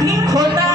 灵魂的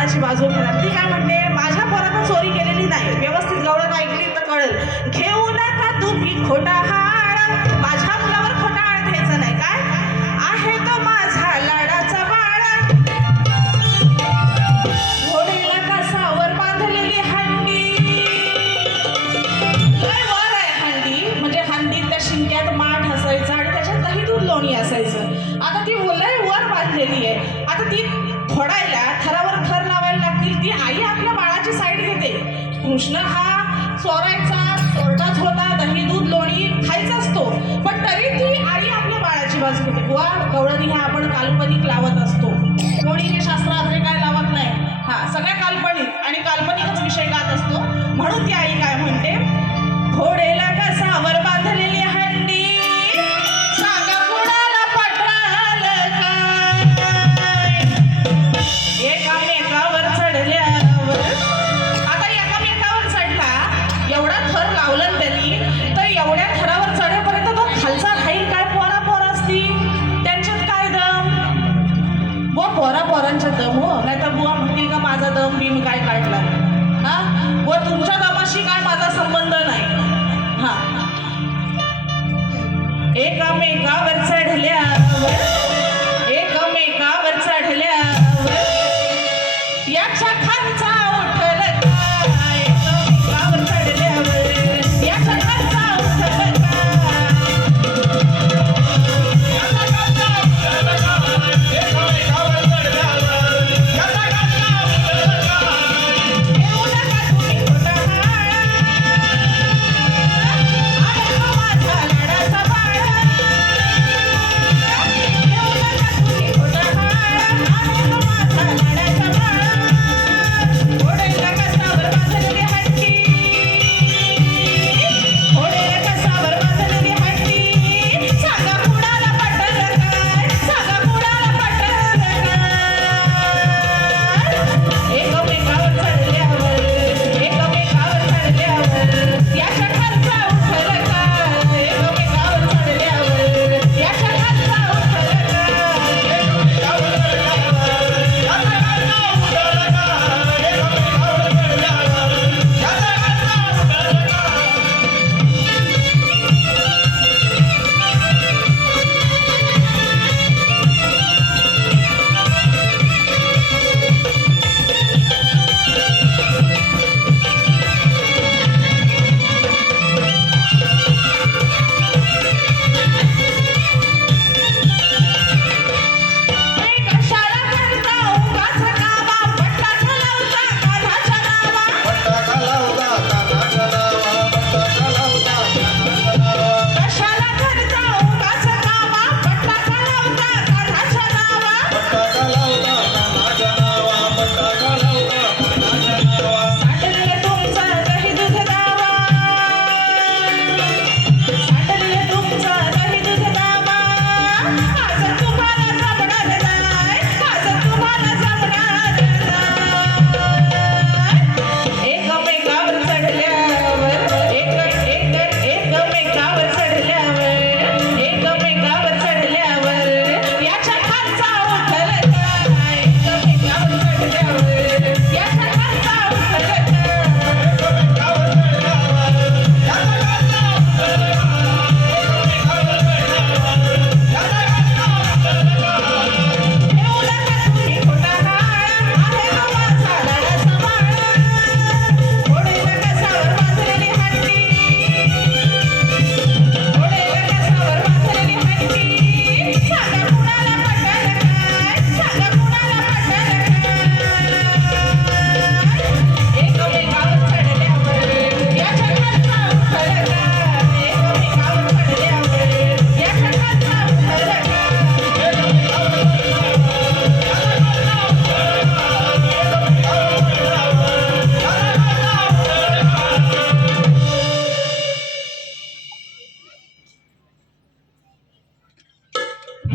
बाळाची बाजू घेणार. ती काय म्हणते माझ्या पोरानं चोरी केलेली नाही. व्यवस्थित गवळण ऐकली तर कळेल. घेऊ नका तुम्ही खोटा हा mo. Natabuhan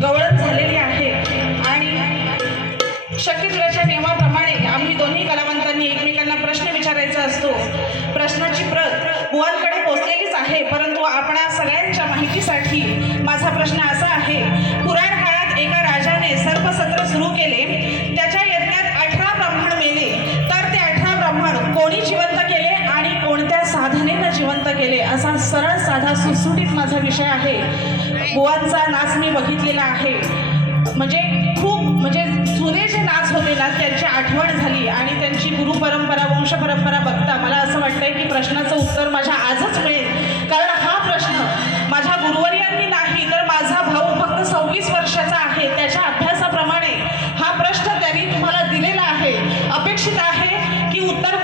गवळण झालेली आहे. आणि शक्यतुलाच्या नियमाप्रमाणे आम्ही दोन्ही कलावंतांनी एकमेकांना प्रश्न विचारायचा असतो. प्रश्नाची प्रत बुवांकडे पोचलेलीच आहे परंतु आपणा सगळ्यांच्या माहितीसाठी माझा प्रश्न असा जिवंत केले. असा सरळ साधा सुटसुटीत माझा विषय आहे. गोवांचा नाच मी बघितलेला आहे. म्हणजे खूप म्हणजे जुने जे नाच होते ना त्यांची आठवण झाली आणि त्यांची गुरु परंपरा वंश परंपरा बघता मला असं वाटतंय की प्रश्नाचं उत्तर माझ्या आजच मिळेल. कारण हा प्रश्न माझ्या गुरुवर्यांनी नाही तर माझा भाऊ फक्त सव्वीस वर्षाचा आहे. त्याच्या अभ्यासाप्रमाणे हा प्रश्न त्यांनी तुम्हाला दिलेला आहे. अपेक्षित आहे की उत्तर